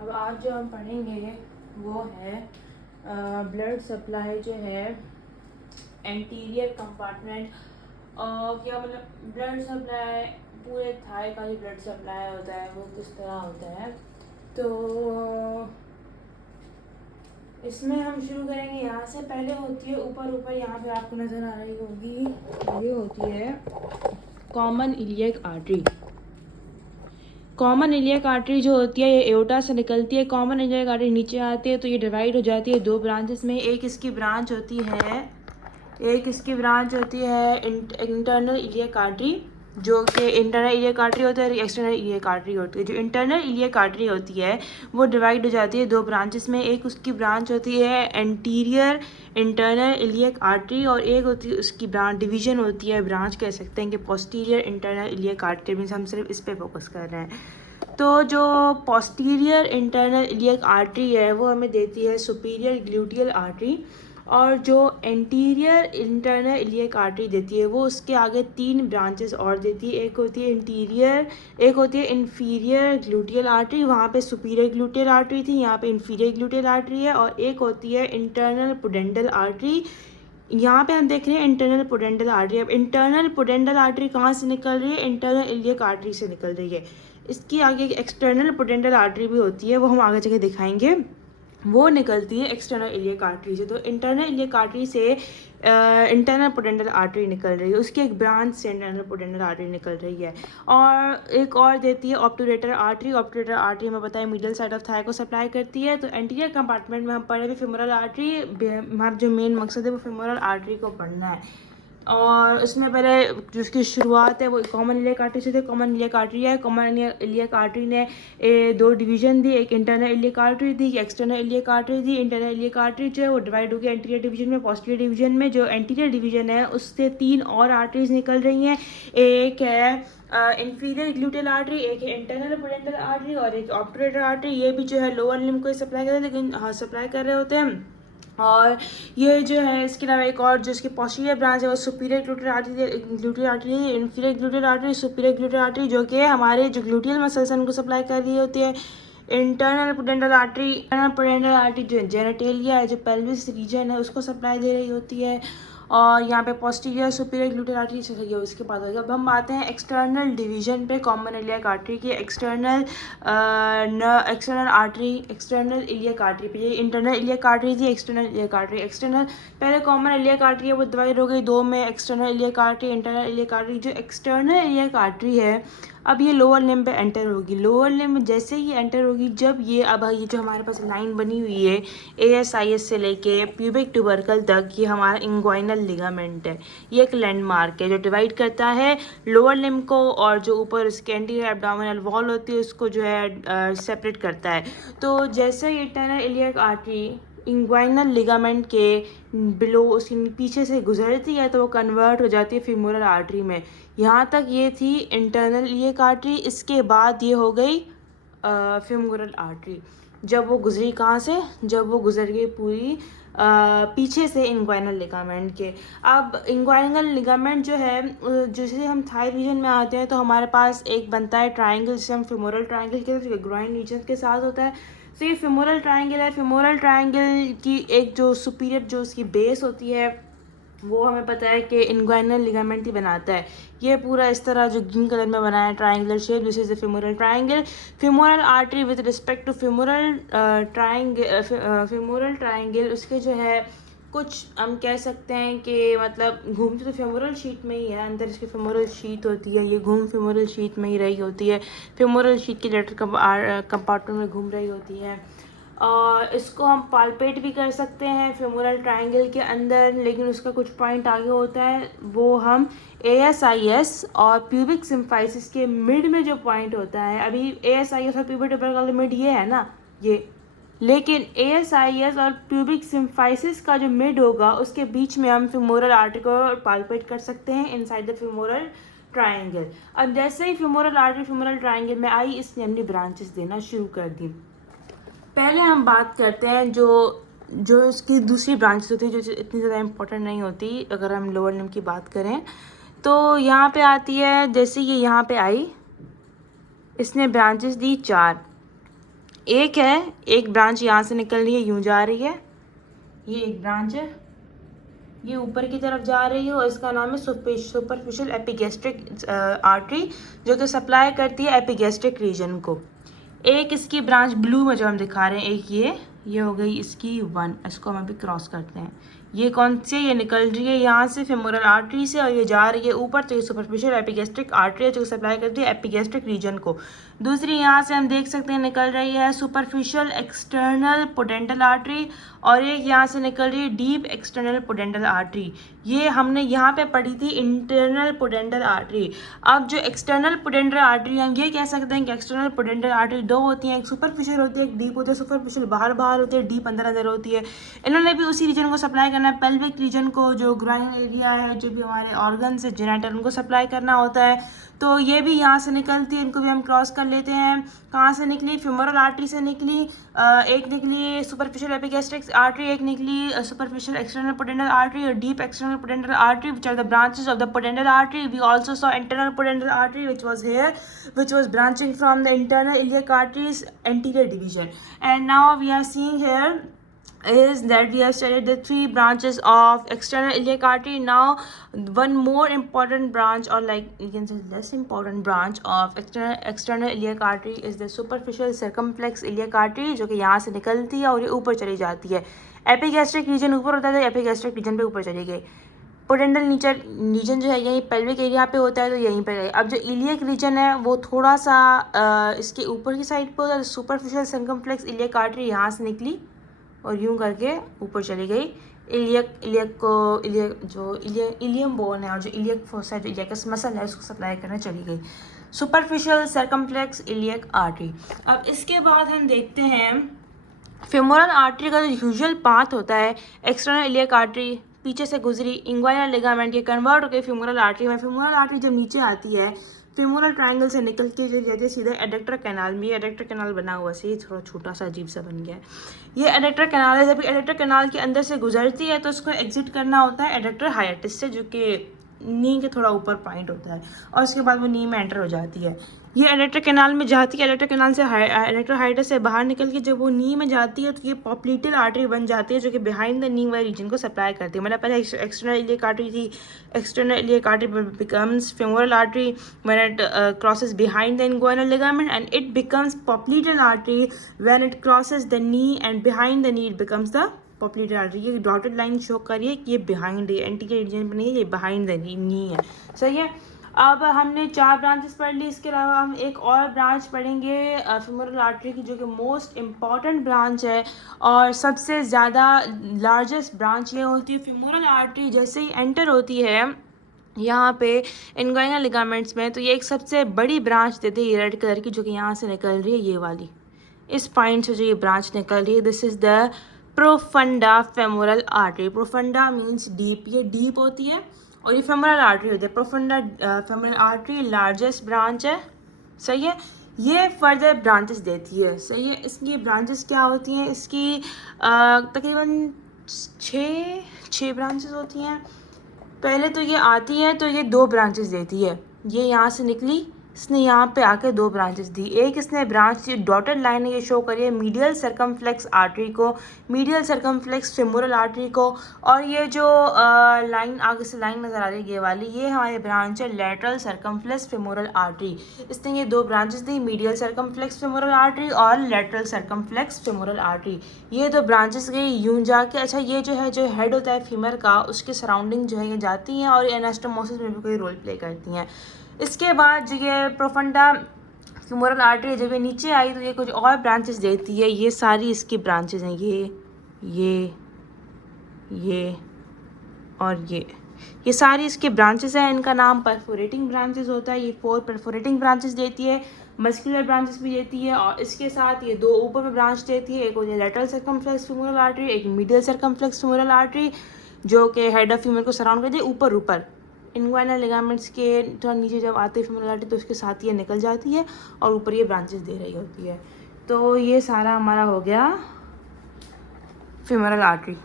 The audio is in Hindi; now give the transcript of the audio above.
अब आज जो हम पढ़ेंगे वो है ब्लड सप्लाई जो है एंटीरियर कंपार्टमेंट क्या मतलब ब्लड सप्लाई पूरे थाई का जो ब्लड सप्लाई होता है वो किस तरह होता है। तो इसमें हम शुरू करेंगे यहाँ से। पहले होती है ऊपर ऊपर यहाँ पे आपको नज़र आ रही होगी, ये होती है common iliac artery. Common iliac artery जो होती है ये एओर्टा से निकलती है। कॉमन इलियक आर्टरी नीचे आती है तो ये डिवाइड हो जाती है दो ब्रांचेस में। एक इसकी ब्रांच होती है इंटरनल इलियक आर्टरी, जो कि इंटरनल इलियक आर्टरी होता है, एक्सटर्नल इलियक आर्टरी होती है। जो इंटरनल इलियक आर्टरी होती है वो डिवाइड हो जाती है दो ब्रांचेस में। एक उसकी ब्रांच होती है एंटीरियर इंटरनल इलियक आर्टरी और एक होती है उसकी ब्रांच डिवीजन होती है, ब्रांच कह सकते हैं कि posterior internal iliac artery. Means हम सिर्फ इस पर फोकस कर रहे हैं। तो जो पोस्टीरियर इंटरनल इलियक आर्टरी है वो हमें देती है सुपीरियर ग्लूटियल आर्टरी, और जो एंटीरियर इंटरनल इलियक आर्टरी देती है वो उसके आगे तीन ब्रांचेस और देती है। एक होती है इंटीरियर, एक होती है इन्फीरियर ग्लूटियल आर्टरी, वहाँ पे सुपीरियर ग्लूटियल आर्टरी थी, यहाँ पे इन्फीरियर ग्लूटियल आर्टरी है। और एक होती है इंटरनल पुडेंटल आर्टरी, यहाँ पे हम देख रहे हैं इंटरनल पुडेंटल आर्टरी। अब इंटरनल पुडेंटल आर्टरी कहाँ से निकल रही है? इंटरनल इलियक आर्टरी से निकल रही है। इसकी आगे एक एक्सटर्नल पुडेंटल आर्टरी भी होती है, वो हम आगे जगह दिखाएंगे, वो निकलती है एक्सटर्नल इलियक आर्टरी से। तो इंटरनल इलियक आर्टरी से इंटरनल पुडेंटल आर्टरी निकल रही है, उसकी एक ब्रांच से इंटरनल पुडेंटल आर्टरी निकल रही है। और एक और देती है ऑब्टूरेटर आर्टरी। ऑब्टूरेटर आर्टरी में बताया मिडिल साइड ऑफ थाई को सप्लाई करती है। तो एंटीरियर कंपार्टमेंट में हम पढ़े भी फेमोरल आर्टरी, हमारा जो मेन मकसद है वो फेमोरल आर्टरी को पढ़ना है। और उसमें पहले जिसकी शुरुआत है वो कॉमन इलियक आर्टरी से थे। कॉमन इलियक आर्टरी है, कॉमन इलियक आर्टरी ने दो डिवीजन दी, एक इंटरनल इलियक आर्टरी थी, एक्सटर्नल इलियक आर्टरी थी। इंटरनल इलियक आर्टरी जो है वो डिवाइड हो गई एंटीरियर डिवीजन में, पोस्टीरियर डिवीजन में। जो एंटीरियर डिवीजन है उससे तीन और आर्टरीज निकल रही हैं, एक है इन्फीरियर ग्लूटियल आर्टरी, एक है इंटरनल पुडेंटल आर्टरी और एक ऑब्टूरेटर आर्टरी। ये भी जो है लोअर लिम्ब को सप्लाई कर रहे हैं, लेकिन सप्लाई कर रहे होते हैं। और ये जो है इसके अलावा एक और जो इसकी पोस्टीरियर ब्रांच है वो सुपीरियर ग्लूटियल आर्टरी है, inferior gluteal artery, superior gluteal artery, जो कि हमारे जो ग्लूटियल मसल्स हैं उनको सप्लाई कर रही होती है। इंटरनल पुडेंटल आर्टरी जो जेनेटेलिया है, जो पेल्विस रीजन है, उसको सप्लाई दे रही होती है। और यहाँ पे पोस्टीरियर सुपीरियर ग्लूटियल आर्टरी से है उसके बाद। अब हम आते हैं एक्सटर्नल डिवीजन पे कॉमन इलियक आर्टरी की। External artery, external iliac artery पे, ये इंटरनल इलियक आर्टरी थी, एक्सटर्नल इलियक आर्टरी। एक्सटर्नल पहले कॉमन इलियक आर्टरी है वो डिवाइड हो गई दो में, external iliac artery, internal iliac artery. जो एक्सटर्नल इलियक आर्टरी है अब ये लोअर लिम्ब पे एंटर होगी। लोअर लिम्ब जैसे ही एंटर होगी, जब ये अब ये जो हमारे पास लाइन बनी हुई है ASIS से लेके प्यूबिक ट्यूबरकल तक, ये हमारा इंग्वाइनल लिगामेंट है। ये एक लैंडमार्क है जो डिवाइड करता है लोअर लिम्ब को, और जो ऊपर उसके एंटीरियर एब्डोमिनल वॉल होती है उसको जो है सेपरेट करता है। तो जैसे ही internal iliac artery inguinal ligament के बिलो उसके पीछे से गुजरती है तो वो कन्वर्ट हो जाती है फीमोरल आर्टरी में। यहाँ तक ये थी इंटरनल इलियक आर्टरी, इसके बाद ये हो गई फीमोरल आर्टरी। जब वो गुजरी कहाँ से? जब वो गुजर गई पूरी पीछे से इंग्वाइनल लिगामेंट के। अब इंग्वाइनल लिगामेंट जो है, जैसे हम थाई रीजन में आते हैं तो हमारे पास एक बनता है ट्राइंगल, जिसे हम फेमोरल ट्राइंगल कहते हैं, जो ग्रोइन रीजन के साथ होता है। तो ये फेमोरल ट्राइंगल है। फेमोरल ट्राइंगल की एक जो सुपीरियर जो उसकी बेस होती है वो हमें पता है कि इंग्वाइनल लिगामेंट ही बनाता है। ये पूरा इस तरह जो ग्रीन कलर में बना है triangular shape, this is the femoral triangle. Femoral artery with respect to femoral triangle उसके जो है कुछ हम कह सकते हैं कि मतलब घूमती तो फेमोरल शीट में ही है, अंदर इसकी फेमोरल शीट होती है, ये घूम फेमोरल शीट में ही रही होती है, फेमोरल शीट के लेटर कंपार्टमेंट में घूम रही होती है। और इसको हम पालपेट भी कर सकते हैं फेमोरल ट्रायंगल के अंदर, लेकिन उसका कुछ पॉइंट आगे होता है, वो हम ASIS और प्यूबिक सिम्फाइसिस के मिड में जो पॉइंट होता है, अभी ASIS और प्यूबिक ट्यूबरकल मिड ये है ना ये, लेकिन ASIS और प्यूबिक सिम्फाइसिस का जो मिड होगा उसके बीच में हम फेमोरल आर्टरी को पालपेट कर सकते हैं इनसाइड द फेमोरल ट्रायंगल। अब जैसे ही फेमोरल आर्टरी फेमोरल ट्रायंगल में आई, इसने अपनी ब्रांचेस देना शुरू कर दी। पहले हम बात करते हैं जो जो इसकी दूसरी ब्रांचेस होती है, जो इतनी ज़्यादा इम्पोर्टेंट नहीं होती अगर हम लोअर लिम्ब की बात करें। तो यहाँ पे आती है, जैसे ये यहाँ पे आई, इसने ब्रांचेस दी चार। एक है, एक ब्रांच यहाँ से निकल रही है, यूं जा रही है, ये एक ब्रांच है, ये ऊपर की तरफ जा रही है और इसका नाम है सुपरफिशियल एपिगैस्ट्रिक आर्टरी, जो कि सप्लाई करती है एपिगैस्ट्रिक रीजन को। एक इसकी ब्रांच ब्लू में जो हम दिखा रहे हैं, एक ये हो गई इसकी 1, इसको हम अभी क्रॉस करते हैं। ये कौन सी है? ये निकल रही है यहाँ से फेमोरल आर्टरी से और ये जा रही है ऊपर, तो ये सुपरफिशियल एपिगैस्ट्रिक आर्टरी है जो सप्लाई करती है एपिगैस्ट्रिक रीजन को। दूसरी यहाँ से हम देख सकते हैं निकल रही है सुपरफिशियल एक्सटर्नल पोडेंटल आर्टरी, और एक यहाँ से निकल रही है डीप एक्सटर्नल पोडेंटल आर्टरी। ये हमने यहाँ पे पढ़ी थी इंटरनल पोडेंटल आर्टरी। अब जो एक्सटर्नल पोडेंटल आर्टरी, हम ये कह सकते हैं कि एक्सटर्नल पोडेंटल आर्टरी दो होती हैं, एक सुपरफिशियल होती है, एक डीप होती है। सुपरफिशियल बाहर बाहर होती है, डीप अंदर अंदर होती है। इन्होंने भी उसी रीजन को सप्लाई करना है, पेल्विक रीजन को, जो ग्राइन एरिया है, जो भी हमारे ऑर्गन्स है जेनिटल, उनको सप्लाई करना होता है। तो ये भी यहाँ से निकलती है, इनको भी हम क्रॉस कर लेते हैं। कहाँ से निकली? फेमोरल आर्टरी से निकली। एक निकली सुपरफिशियल एपिगैस्ट्रिक आर्टरी, एक निकली सुपरफिशियल एक्सटर्नल पोडेंटल आर्टरी और deep external पोडेंटल artery, which are the branches of the podental artery. We also saw internal podental artery, which was here, which was branching from the internal iliac arteries anterior division. And now we are seeing here is that we have studied the 3 branches of external iliac artery. Now one more important branch, or like you can say less important branch of external iliac artery is the superficial circumflex iliac artery, जो कि यहाँ से निकलती है और ये ऊपर चली जाती है। एपिगैस्ट्रिक रीजन ऊपर होता है तो एपिगैस्ट्रिक रीजन पे ऊपर चली गई। पोडेंटल रीजन जो है यहीं पेल्विक एरिया पे होता है तो यहीं पे गई। अब जो इलियक रीजन है वो थोड़ा सा इसके ऊपर की साइड पे होता है। सुपरफिशियल सर्कमफ्लेक्स इलियक आर्टरी यहाँ से निकली और यूं करके ऊपर चली गई। इलियम बोन है और जो इलियक फोसा, जो इलियकस मसल है, उसको सप्लाई करने चली गई। Superficial circumflex iliac artery. अब इसके बाद हम देखते हैं फेमोरल आर्टरी का जो यूजुअल पाथ होता है, एक्सटर्नल इलियक आर्टरी पीछे से गुजरी, इंग्वाइनल लिगामेंट ये कन्वर्ट होकर फेमोरल आर्टरी में। फेमोरल आर्टरी जब नीचे आती है, फेमोरल ट्रायंगल से निकल के जो जाती है सीधा एडेक्टर कैनाल में। ये एडेक्टर कैनाल बना हुआ है, थोड़ा छोटा सा अजीब सा बन गया है। ये एडेक्टर कैनाल है। जब एडेक्टर कैनाल के अंदर से गुजरती है तो उसको एग्जिट करना होता है एडेक्टर हाइएटस से, जो कि नी के थोड़ा ऊपर पॉइंट होता है, और उसके बाद वो नी में एंटर हो जाती है। ये एडेक्टर कैनाल में जाती है, एडेक्टर कैनाल से एडेक्टर हाइएटस से बाहर निकल के जब वो नी में जाती है तो ये पॉप्लीटल आर्टरी बन जाती है, जो कि बिहाइंड द नी वाले रीजन को सप्लाई करती है। मतलब पहले एक्सटर्नल इलियक आर्टरी थी, external iliac artery becomes femoral artery when it crosses behind the inguinal ligament, and it becomes popliteal artery when it crosses the knee, and behind the knee it becomes the popliteal artery. ये डॉटेड लाइन शो करिए कि ये बिहाइंड है, एंटीरियर रीजन पर नहीं है, ये बिहाइंड द नी है। सही है। अब हमने 4 ब्रांचेस पढ़ ली। इसके अलावा हम एक और ब्रांच पढ़ेंगे फेमोरल आर्टरी की, जो कि मोस्ट इम्पॉर्टेंट ब्रांच है और सबसे ज़्यादा लार्जेस्ट ब्रांच ये होती है। फेमोरल आर्टरी जैसे ही एंटर होती है यहाँ पे इंग्वाइनल लिगामेंट्स में, तो ये एक सबसे बड़ी ब्रांच देती है रेड कलर की, जो कि यहाँ से निकल रही है, ये वाली इस पॉइंट से जो ये ब्रांच निकल रही है। This is the profunda femoral artery. Profunda means deep, ये डीप होती है और ये फेमोरल आर्टरी होती है। Profunda femoral artery largest branch है। सही है। ये फर्दर ब्रांचेस देती है। सही है। इसकी ब्रांचेस क्या होती हैं? इसकी तकरीबन 6 ब्रांचेस होती हैं। पहले तो ये आती है तो ये 2 ब्रांचेस देती है। ये यहाँ से निकली, इसने यहाँ पे आके 2 ब्रांचेस दी। एक इसने ब्रांच डॉटेड लाइन ये शो करिए मीडियल सर्कमफ्लेक्स आर्टरी को, मीडियल सर्कमफ्लेक्स फेमोरल आर्टरी को, और ये जो लाइन आगे से लाइन नज़र आ रही है ये वाली, ये हमारी ब्रांच है लेटरल सर्कमफ्लेक्स फेमोरल आर्टरी। इसने ये 2 ब्रांचेस दी, मीडियल सर्कमफ्लेक्स फेमोरल आर्टरी और लेटरल सर्कमफ्लेक्स फेमोरल आर्टरी। ये 2 ब्रांचेस गई यूं जाके। अच्छा, ये जो है, जो हेड होता है फीमेल का, उसके सराउंडिंग जो है ये जाती हैं और ये एनास्टोमोसिस में भी कोई रोल प्ले करती हैं। इसके बाद जो ये प्रोफंडा फेमोरल आर्टरी जब ये नीचे आई तो ये कुछ और ब्रांचेस देती है। ये सारी इसकी ब्रांचेस हैं, ये और ये सारी इसके ब्रांचेस हैं। इनका नाम परफोरेटिंग ब्रांचेस होता है। ये 4 परफोरेटिंग ब्रांचेस देती है, मस्कुलर ब्रांचेस भी देती है, और इसके साथ ये 2 ऊपर में ब्रांच देती है। एक होती है लेटरल सर्कमफ्लेक्स फेमोरल आर्टरी, एक मीडियल सर्कमफ्लेक्स फेमोरल आर्टरी, जो कि हेड ऑफ फीमेल को सराउंड करती है ऊपर। इंग्वाइनल लिगामेंट्स के थोड़ा नीचे जब आते हैं फेमोरल आर्टरी तो उसके साथ ये निकल जाती है और ऊपर ये ब्रांचेस दे रही होती है। तो ये सारा हमारा हो गया फेमोरल आर्टरी।